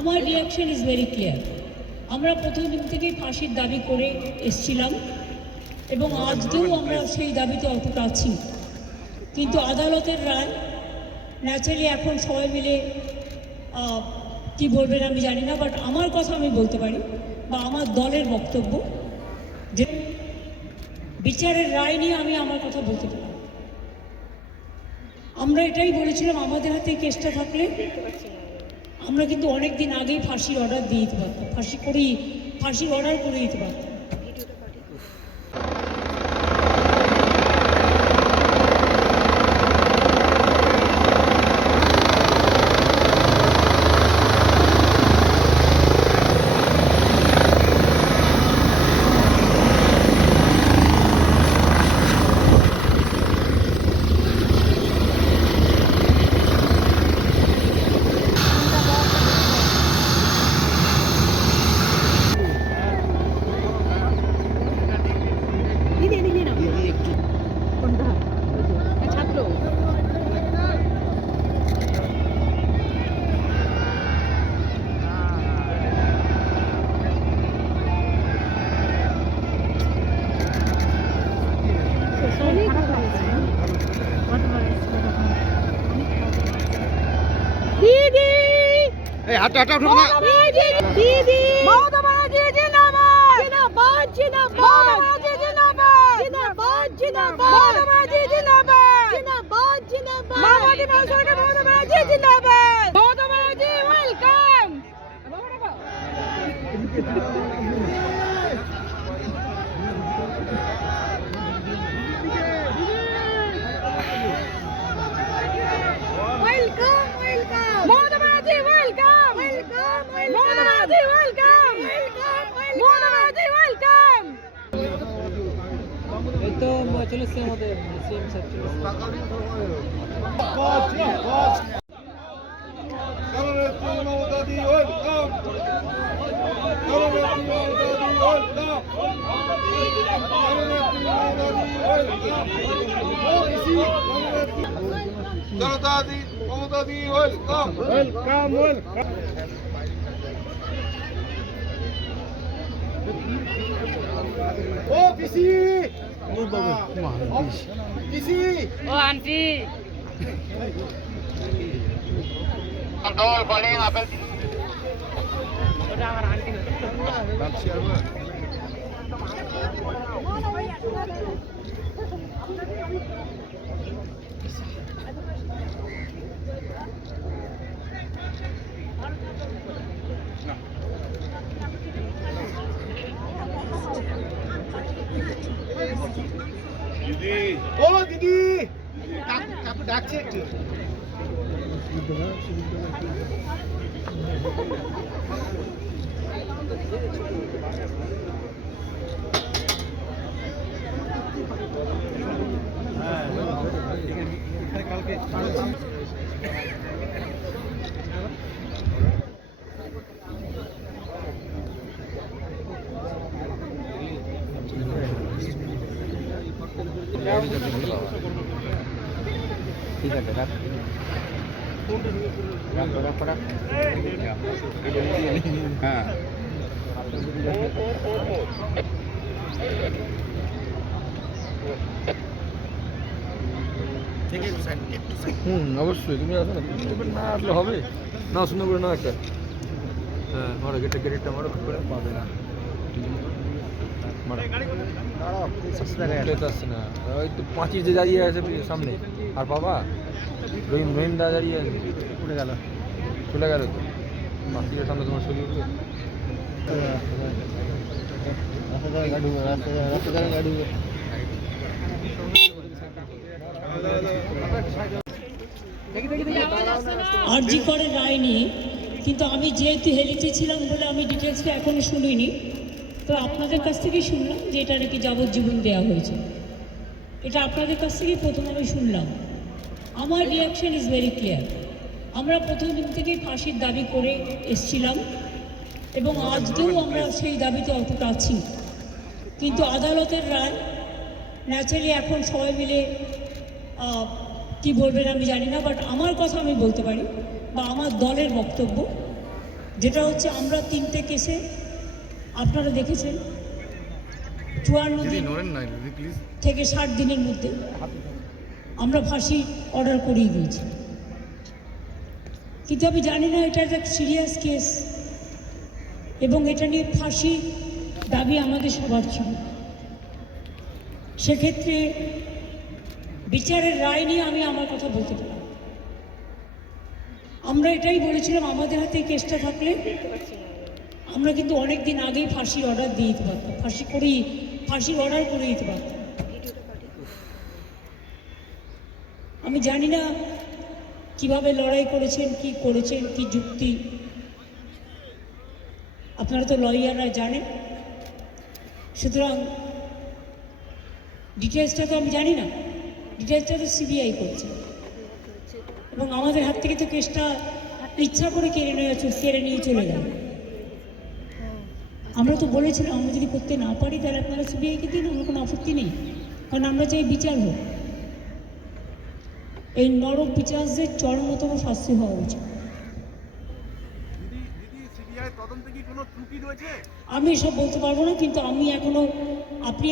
আমার reaction is very clear. আমরা প্রথম দিন থেকেই ফাঁসির দাবি করে এসছিলাম এবং আজকেও আমরা সেই দাবিতে অটুট আছি। কিন্তু আদালতের রায় ন্যাচারালি এখন সবাই মিলে কি বলবেন আমি জানি না, বাট আমার কথা আমি বলতে পারি বা আমার দলের বক্তব্য যে বিচারের রায় নিয়ে আমি আমার কথা বলতে পারি। আমরা এটাই বলেছিলাম, আমাদের হাতে কেসটা থাকলে আমরা কিন্তু অনেক দিন আগেই ফাঁসির অর্ডার দিয়ে দিতে পারতাম, ফাঁসির অর্ডার করে দিতে পারতাম। হাঁটা হাঁটা উঠো না দিদি মমতা ব্যানার্জি জিন্দাবাদ জিন্দাবাদ জিন্দাবাদ জিন্দাবাদ জিন্দাবাদ জিন্দাবাদ মমতা ব্যানার্জি জিন্দাবাদ জিন্দাবাদ জিন্দাবাদ মামাটি সরকার মমতা ব্যানার্জি জিন্দাবাদ Mamata Banerjee welcome welcome welcome Mamata Banerjee welcome welcome Mamata Banerjee welcome welcome Mamata Banerjee welcome. এই তো চলে এসছে আমাদের সিএম স্যার চলে এসছে। জনতা দি মমতা দি ওয়েলকাম ওয়েলকাম ওয়েলকাম। ও পিসি ও বাবা পিসি ও আন্টি कंट्रोल पड़े আপেল ওটা আমার আন্টি বাচ্চা আর দিদি ও দিদি কাকু ডাকছে একটু কালকে ঠিক আছে রাখ হ্যাঁ অবশ্যই তুমি আসো না, না আসলে হবে না, সুন্দর করে না একটা হ্যাঁ মারো গেটটা মারো করে পাবে না আসছে না, ওই তো পাঁচির যে দাঁড়িয়ে আছে সামনে আর বাবা রহিম দা দাঁড়িয়ে আছে, চলে গেল তো পাঁচিরের সামনে তোমার ছবি উঠবে। আরজি করে রায় নিয়ে, কিন্তু আমি যেহেতু হেলিতে ছিলাম বলে আমি ডিটেলসটা এখনো শুনিনি, তো আপনাদের কাছ থেকেই শুনলাম যে এটা নাকি যাবজ্জীবন দেওয়া হয়েছে। এটা আপনাদের কাছ থেকেই প্রথম আমি শুনলাম। আমার রিয়াকশন ইজ ভেরি ক্লিয়ার। আমরা প্রথম দিন থেকেই ফাঁসির দাবি করে এসছিলাম এবং আজকেও আমরা সেই দাবিতে অটুট আছি। কিন্তু আদালতের রায় ন্যাচারালি এখন সবাই মিলে কি বলবেন আমি জানি না, বাট আমার কথা আমি বলতে পারি বা আমার দলের বক্তব্য যেটা হচ্ছে আমরা 3টে কেসে আপনারা দেখেছেন 54 দিন থেকে 60 দিনের মধ্যে আমরা ফাঁসি অর্ডার করিয়ে দিয়েছি। কিন্তু আমি জানি না এটা একটা সিরিয়াস কেস এবং এটা নিয়ে ফাঁসি দাবি আমাদের সবার ছিল। সেক্ষেত্রে বিচারের রায় নিয়ে আমি আমার কথা বলতে পারি। আমরা এটাই বলেছিলাম আমাদের হাতে কেসটা থাকলে আমরা কিন্তু অনেক দিন আগেই ফাঁসির অর্ডার দিয়ে দিতে পারতাম, ফাঁসির অর্ডার করে দিতে পারতাম। আমি জানি না কিভাবে লড়াই করেছেন, কি করেছেন, কি যুক্তি, আপনারা তো লয়াররা জানেন। সুতরাং ডিটেলসটা তো আমি জানি না, ডিটেলসটা তো সিবিআই করছে এবং আমাদের হাত থেকে তো কেসটা ইচ্ছা করে কেড়ে নিয়ে চলে গেল। আমরা তো বলেছিলাম আমরা যদি করতে না পারি তাহলে আপনারা সিবিআইকে দিন, আমার কোনো আপত্তি নেই, কারণ আমরা চাই বিচার হোক। এই নরক বিচারদের চরমতম শাস্তি হওয়া উচিত। আমি এসব বলতে পারবো না, কিন্তু আমি এখনো আপনি